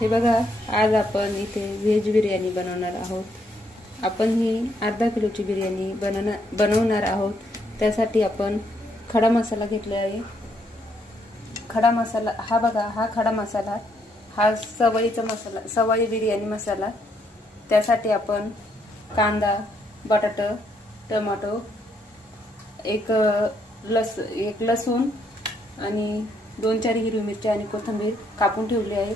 हे बघा, आज आपण इथे व्हेज बिर्याणी बनवणार आहोत. आपण ही अर्धा किलोची बिर्याणी बनवणार आहोत. त्यासाठी आपण खडा मसाला घेतला आहे. खडा मसाला हा बघा, हा खडा मसाला, हा सवयीचा मसाला, सवयी बिर्याणी मसाला. त्यासाठी आपण कांदा, बटाटा, टोमॅटो, एक लसूण आणि 2-4 हिरवी मिरची आणि कोथिंबीर कापून ठेवली आहे.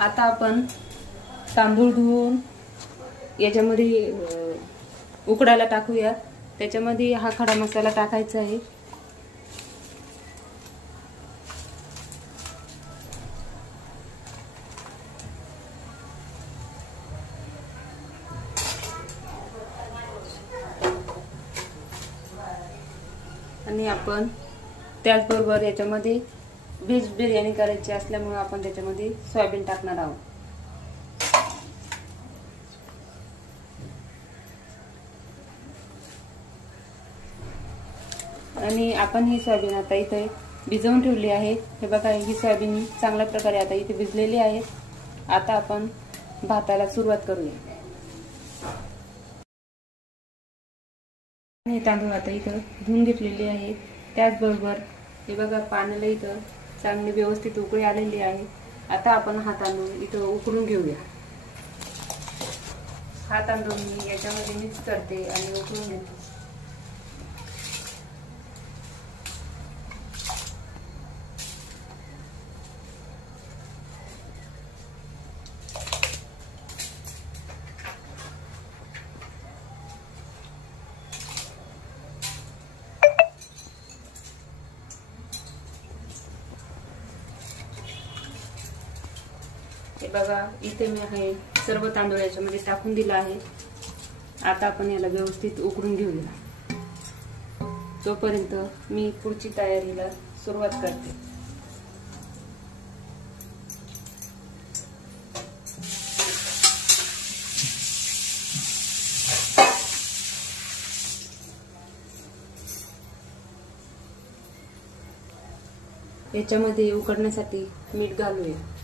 आता आपण तांदूळ धुवून याच्यामध्ये उकडायला टाकूया. त्याच्यामध्ये हा खडा मसाला टाकायचा आहे. आणि आपण त्याचबरोबर याच्यामध्ये व्हेज बिर्याणी करायची असल्यामुळे आपण त्याच्यामध्ये सोयाबीन टाकणार आहोत. आणि आपण ही सोयाबीन आता इथे भिजवून ठेवली आहे. हे बघा, ही सोयाबीन चांगल्या प्रकारे आता इथे भिजलेली आहे. आता आपण भाताला सुरुवात करूया. हे तांदूळ आता इथं धुवून घेतलेले आहे. त्याचबरोबर हे बघा, पाण्याला इथं चांगली व्यवस्थित उकळी आलेली आहे. आता आपण हा तांदूळ इथं उकळून घेऊया. हा तांदूळ मी याच्यामध्ये मिक्स करते आणि उकळून घेते. हे बघा, इथे मी हे सर्व तांदूळ याच्यामध्ये टाकून दिला आहे. आता आपण याला व्यवस्थित उकळून घेऊया. तोपर्यंत मी पुढची तयारीला सुरुवात करते. याच्यामध्ये उकडण्यासाठी मीठ घालूया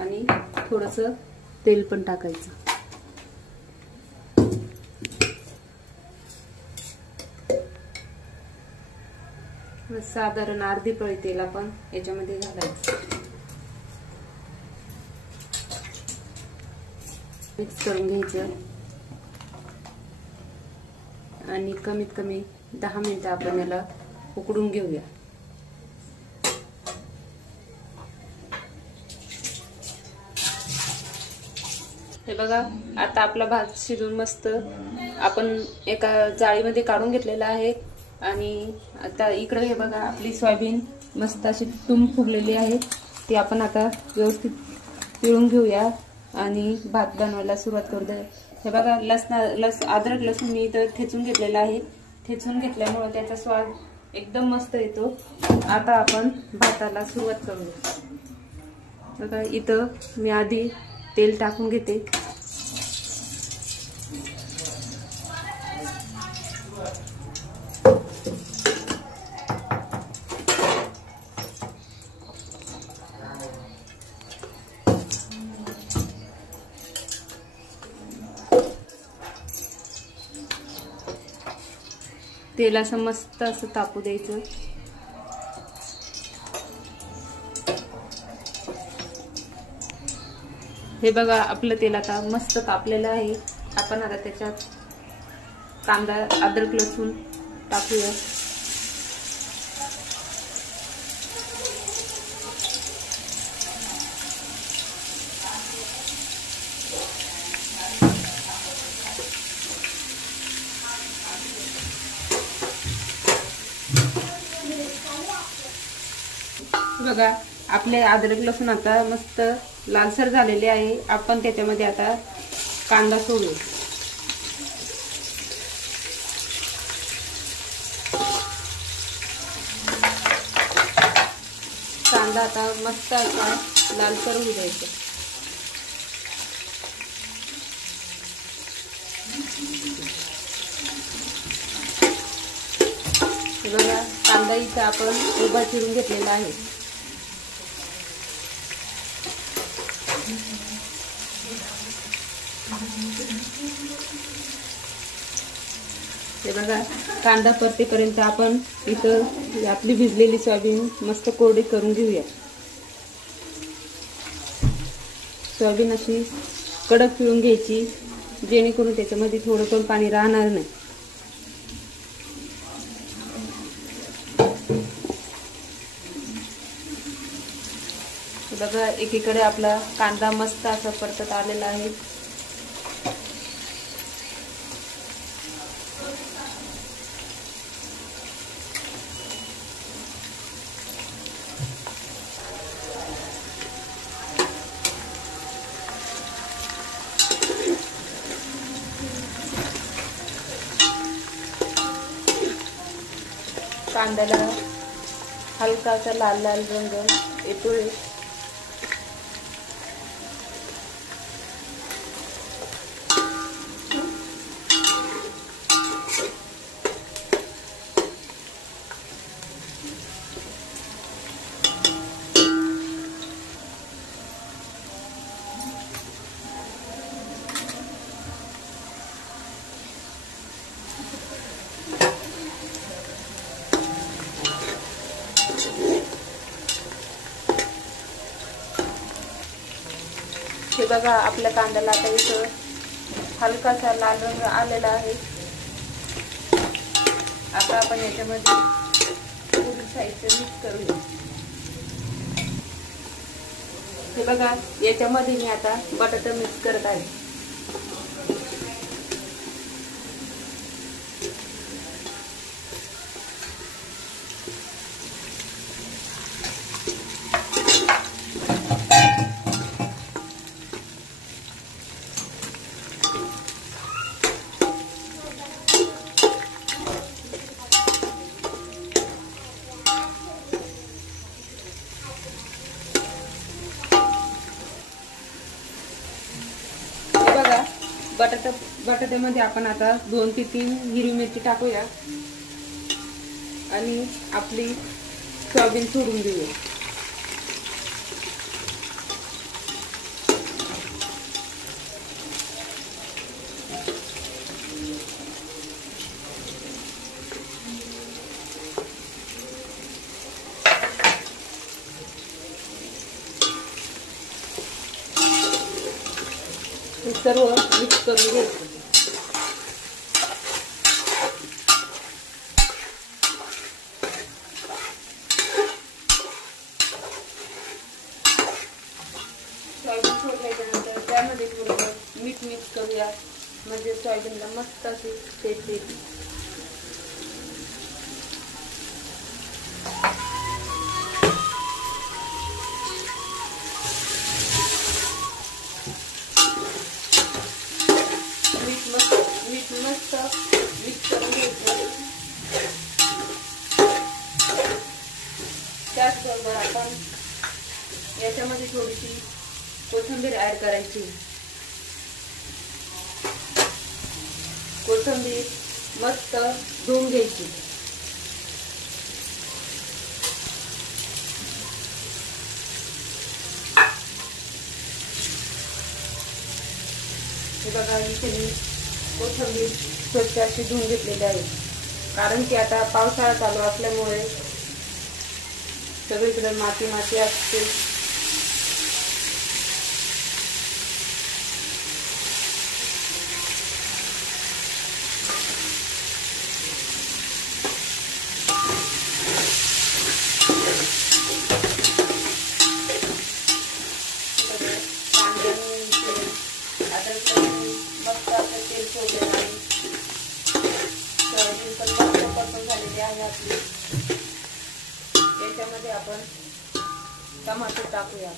आणि थोडंसं तेल पण टाकायचं. साधारण अर्धी पळी तेल आपण याच्यामध्ये घालायचं. मिक्स करून घ्यायचं आणि कमीत कमी 10 मिनिटं आपण याला उकडून घेऊया. हे बघा, आता आपला भात शिजून मस्त आपण एका जाळीमध्ये काढून घेतलेला आहे. आणि आता इकडे हे बघा, आपली सोयाबीन मस्त अशी तुंब फुगलेली आहे. ती आपण आता व्यवस्थित पिळून घेऊया आणि भात बनवायला सुरुवात करूया. हे बघा, अद्रक लसूण मी इथं ठेचून घेतलेला आहे. ठेचून घेतल्यामुळे त्याचा स्वाद एकदम मस्त येतो. आता आपण भाताला सुरुवात करूया. बघा, इथं मी आधी तेल टाकून घेते. तेल असं मस्त असं तापू द्यायचं. हे बघा, आपलं तेल आता मस्त तापलेलं आहे. आपण आता त्याच्यात कांदा, अद्रक लसूण टाकूया. बघा, आपले अद्रक लसूण आता मस्त लालसर झालेले आहे. आपण त्याच्यामध्ये आता कांदा सोडू. कांदा आता मस्त असा लालसर होऊ द्यायचा. बघा, कांदा इथं आपण उभा चिरून घेतलेला आहे. हे बघा, कांदा परतेपर्यंत आपण इथं आपली भिजलेली सोयाबीन मस्त कोरडी करून घेऊया. सोयाबीन अशी कडक पिळून घ्यायची, जेणेकरून त्याच्यामध्ये थोडं पण पाणी राहणार नाही. बघा, एकीकडे आपला कांदा मस्त असा परतत आलेला आहे. कांद्याला हलकासा लाल लाल रंग येतोय. हे बघा, आपल्या कांद्याला आता इथं हलकासा लाल रंग आलेला आहे. आता आपण याच्यामध्ये पुढील साईडचं मिक्स करूया. हे बघा, याच्यामध्ये मी आता बटाटा मिक्स करत आहे. बटाट्यामध्ये आपण आता 2 ते 3 हिरवी मिरची टाकूया आणि आपली सोयाबीन सोडून देऊया. सर्व मिक्स करून घ्यायचं. सोयाबीन सोडल्यानंतर त्यामध्ये थोडं मीठ मिक्स करूया, म्हणजे सोयाबीनला मस्त अशी टेस्ट येते. मीठ मस्त मिक्स करून घ्यायचं. त्याचबरोबर आपण याच्यामध्ये थोडीशी कोथिंबीर ऍड करायची. कोथिंबीर मस्त धुवून घ्यायची. हे बघा, इथे मी कोथिंबीर स्वच्छ अशी धुवून घेतलेली आहे. कारण की आता पावसाळा चालू असल्यामुळे सगळीकडे माती माती असते. याच्यामध्ये आपण टमाटर टाकूया.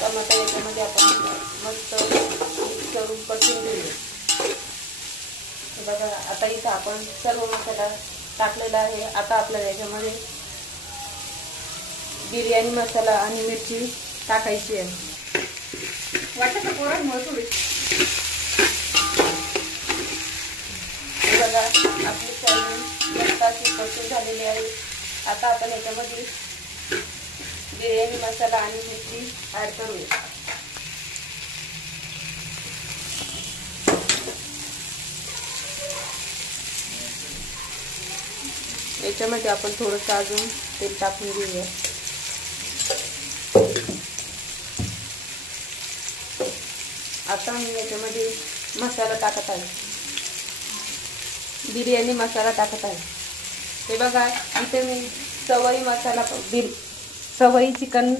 टमाटर याच्यामध्ये आपण मस्त मिक्स करून परतून घेऊया. बघा, आता इथं आपण सर्व मसाला टाकलेला आहे. आता आपल्याला याच्यामध्ये बिर्याणी मसाला आणि मिरची टाकायची आहे. वाटतं पोरांमुळे थोडी बघा आपली सोयाबीन मस्त अशी परतून झालेली आहे. आता आपण याच्यामध्ये बिर्याणी मसाला आणि मिरची ऍड करूया. याच्यामध्ये आपण थोडंसं अजून तेल टाकून घेऊया. आता मी याच्यामध्ये मसाला टाकत आहे, बिर्याणी मसाला टाकत आहे. हे बघा इथे मी सवई मसाला सवई चिकन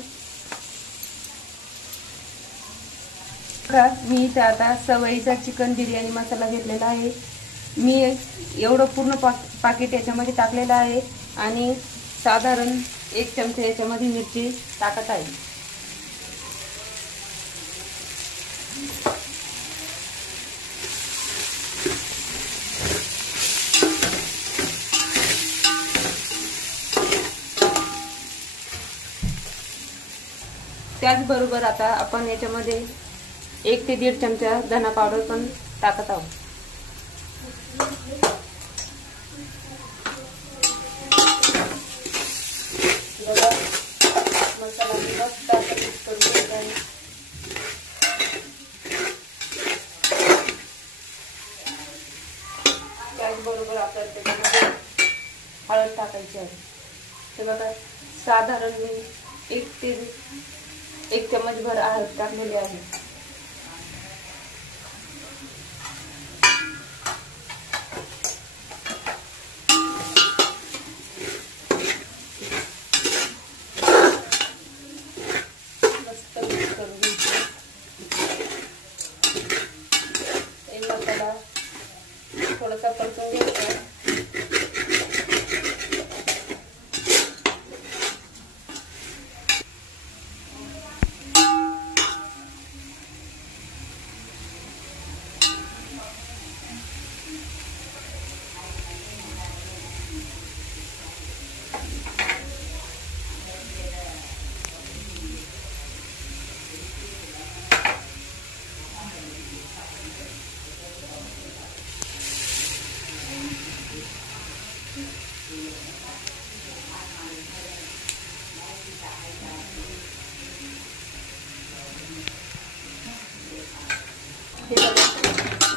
मी इथे आता सवईचा चिकन बिर्याणी मसाला घेतलेला आहे. मी एवढं पूर्ण पाकिट याच्यामध्ये टाकलेलं आहे आणि साधारण 1 चमचा याच्यामध्ये मिरची टाकत आहे. त्याचबरोबर आता आपण याच्यामध्ये 1 ते 1.5 चमचा धना पावडर पण टाकत आहोत. मसाला मस्त मिक्स करून घ्यायचा आहे. त्याचबरोबर आपल्याला त्याच्यामध्ये हळद टाकायची आहे. ते बघा साधारण मी 1 चम्मच भर हळद टाकलेली आहे. मस्त मिक्स करून घ्यायचं. एक मसाला थोडासा परतून घ्यायचा.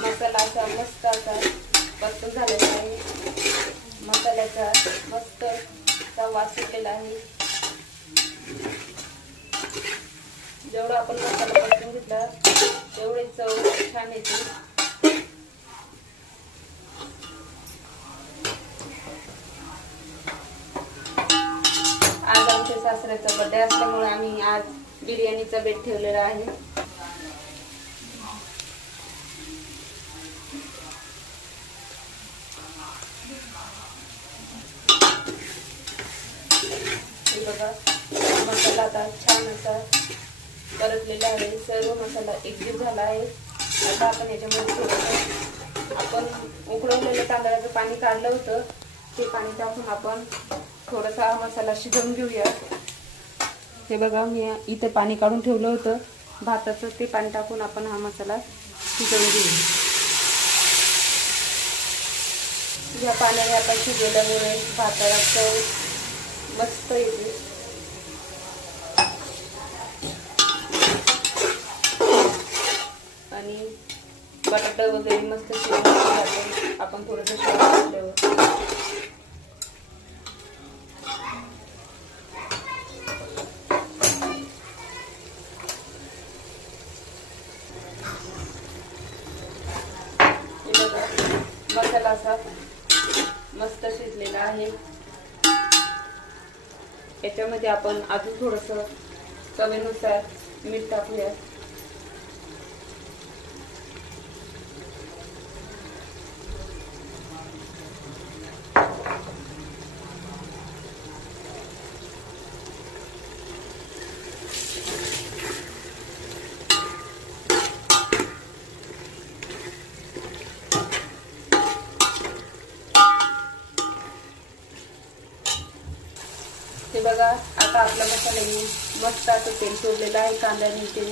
मसाला असा मस्त असा परतून झालेला आहे. मसाल्याचा मस्त असा वास सुटलेला आहे. जेवढा आपण मसाला परतून घेतला तेवढी चव छान येते. आज आमच्या सासऱ्याचा बर्थडे असल्यामुळे आम्ही आज बिर्याणीचा बेत ठेवलेला आहे. बघा मसाला आता छान असा परतलेला आहे. सर्व मसाला एकजीव झाला आहे. आता आपण याच्यामध्ये थोडंसं आपण उकळवलेलं तांदळाचं पाणी काढलं होतं ते पाणी टाकून आपण थोडासा मसाला शिजवून घेऊया. हे बघा मी इथे पाणी काढून ठेवलं होतं भाताचं, ते पाणी टाकून आपण हा मसाला शिजवून घेऊ. या पाण्याने आपण शिजवल्यामुळे भाताला चव मस्त येते. आणि बटाटा वगैरे मस्त शिजवून जाते आपण थोडंसं शिजवल्यावर. मसाला असा मस्त शिजलेला आहे. याच्यामध्ये आपण अजून थोडंसं चवीनुसार मीठ टाकूया. हे बघा आता आपला मसाला मी मस्त असं तेल सोडलेलं आहे कांद्याने इथे.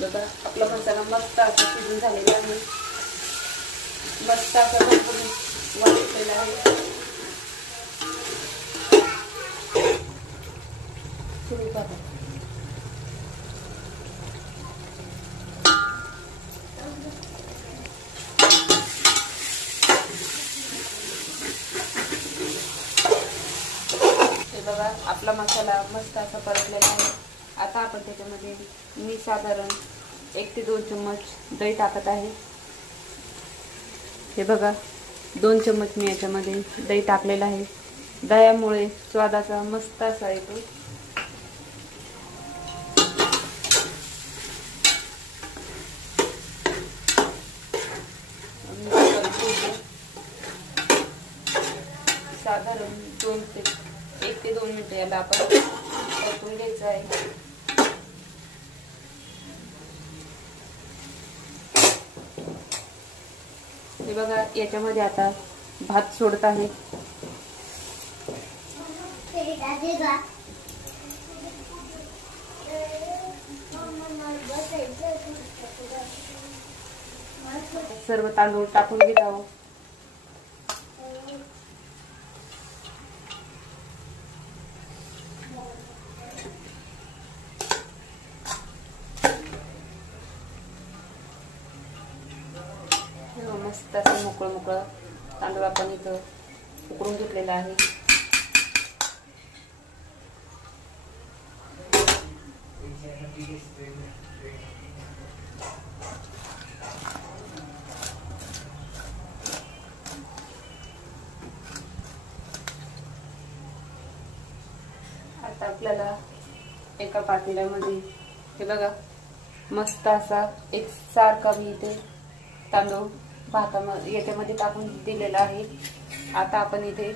बघा आपला मसाला मस्त असं शिजून झालेला आहे. मस्त असं भरपूर वाटलेला आहे. सुरू करा. बघा आपला मसाला मस्त असा परतलेला आहे. आता आपण त्याच्यामध्ये मी साधारण 1 ते 2 चम्मच दही टाकत आहे. हे बघा 2 चम्मच मी याच्यामध्ये दही टाकलेलं आहे. दह्यामुळे स्वादाचा मस्त असा येतो. साधारण 1 ते 2 मिनिटं याला आपण परतून घ्यायचं आहे. हे बघा याच्यामध्ये आता भात सोडत आहे. सर्व तांदूळ टाकून घेत आहोत. मस्त असं मोकळं मोकळं तांदूळ आपण इथं उकडून घेतलेला आहे. आता आपल्याला एका पातेल्यामध्ये हे बघा मस्त असा एक सारखा मी इथे तांदूळ भातामध्ये याच्यामध्ये टाकून दिलेला आहे. आता आपण इथे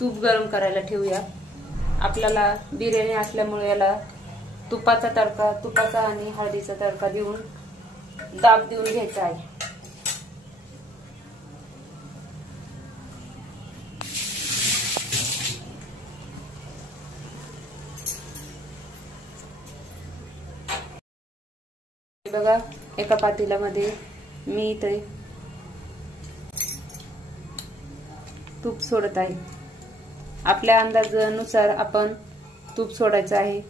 तूप गरम करायला ठेवूया. आपल्याला बिर्याणी असल्यामुळे याला तुपाचा आणि हळदीचा तडका देऊन दाब देऊन घ्यायचा आहे. बघा एका पातेल्यामध्ये मी इथे तूप सोडत आहे. आपल्या अंदाजानुसार आपण तूप सोडायचं आहे.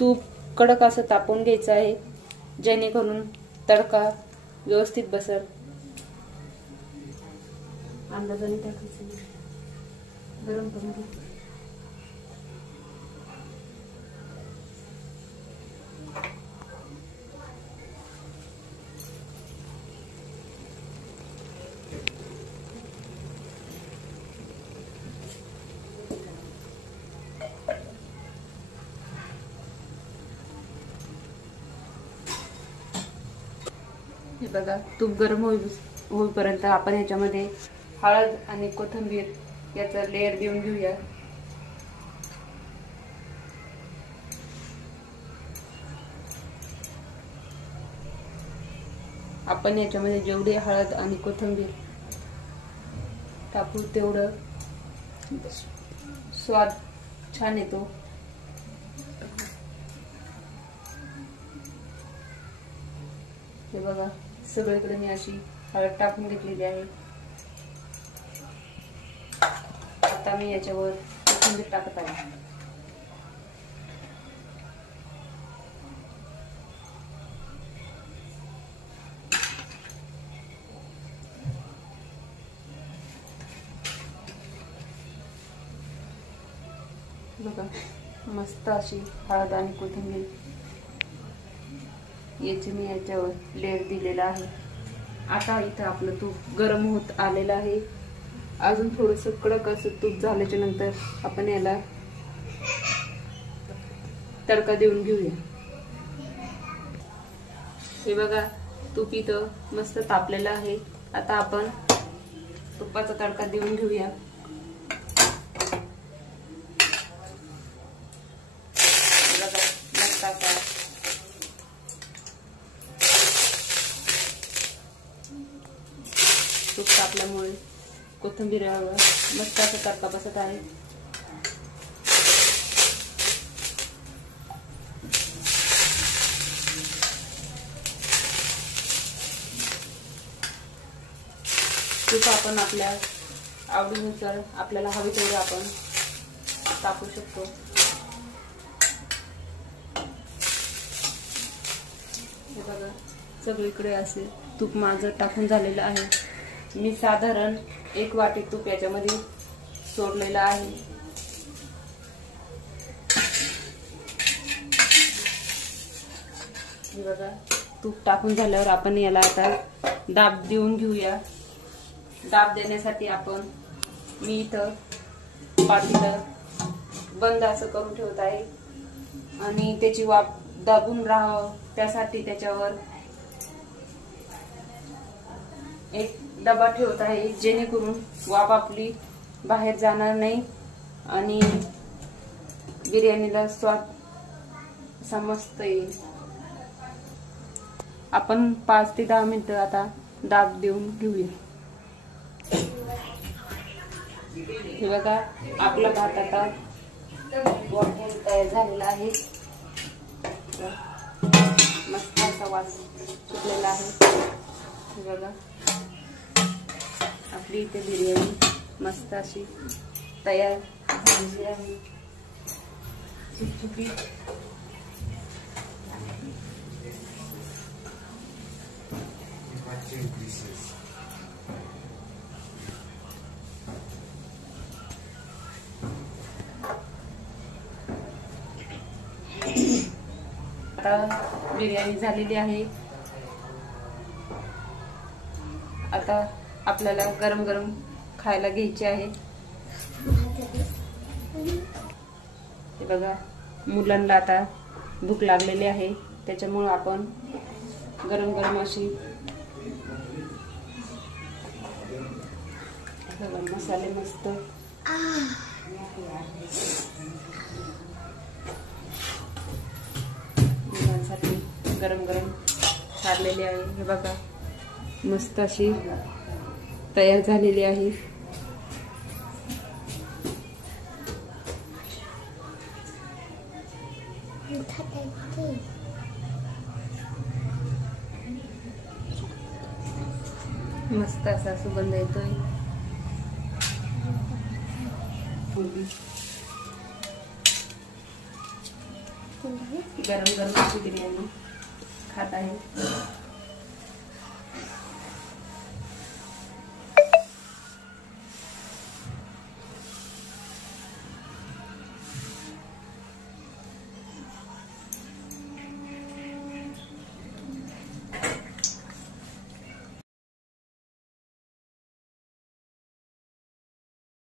तूप कडक असं तापवून घ्यायचं आहे जेणेकरून तडका व्यवस्थित बसेल. अंदाजाने टाकायचं, गरम करून घ्यायचं. हे बघा तूप गरम होईपर्यंत आपण याच्यामध्ये हळद आणि कोथिंबीर याचा लेयर देऊन घेऊया. आपण याच्यामध्ये जेवढी हळद आणि कोथिंबीर टाकू तेवढं स्वाद छान येतो. हे बघा सगळीकडे मी अशी हळद टाकून घेतलेली आहे. आता मी याच्यावर कोथिंबीर टाकत आहे. बघा मस्त अशी हळद आणि कोथिंबीर याची मी याच्यावर लेयर दिलेला आहे. आता इथं आपलं तूप गरम होत आलेलं आहे. अजून थोडस कडक असं तूप झाल्याच्या नंतर आपण याला तडका देऊन घेऊया. हे बघा तूप इथं मस्त तापलेलं आहे. आता आपण तुपाचा तडका देऊन घेऊया. तूप टाकल्यामुळे कोथिंबीर मस्त असं तडका बसत आहे. तूप आपण आपल्या आवडीनुसार आपल्याला हवी तेवढे आपण टाकू शकतो. हे बघा सगळीकडे असे तूप माझं टाकून झालेलं आहे. मी साधारण 1 वाटी तूप याच्यामध्ये सोडलेलं आहे. हे बघा तूप टाकून झाल्यावर आपण याला आता दाब देऊन घेऊया. दाब देण्यासाठी मी इथं पातेलं बंद असं करून ठेवत आहे आणि त्याची वाफ दाबून राहावं त्यासाठी त्याच्यावर एक डबा ठेवत आहे, जेणेकरून वाफ आपली बाहेर जाणार नाही आणि बिर्याणीला स्वाद समजता येईल. आपण 5 ते 10 मिनिटं आता दाब देऊन घेऊया. हे बघा आपला भात आता वाफवून तयार झालेला आहे. मस्त असा वास सुटलेला आहे. हे बघा आपली इथे बिर्याणी मस्त अशी तयार झालेली आहे. सुटसुटीत आता बिर्याणी झालेली आहे. आता आपल्याला गरम गरम खायला घ्यायची आहे. हे बघा मुलांना आता भूक लागलेली आहे, त्याच्यामुळे आपण गरम गरम अशी मसाले मस्त मुलांसाठी गरम गरम काढलेली आहे. हे बघा मस्त अशी तयार झालेली आहे. मस्त असा सुगंध येतोय. गरम गरम अशी बिर्याणी खात आहे.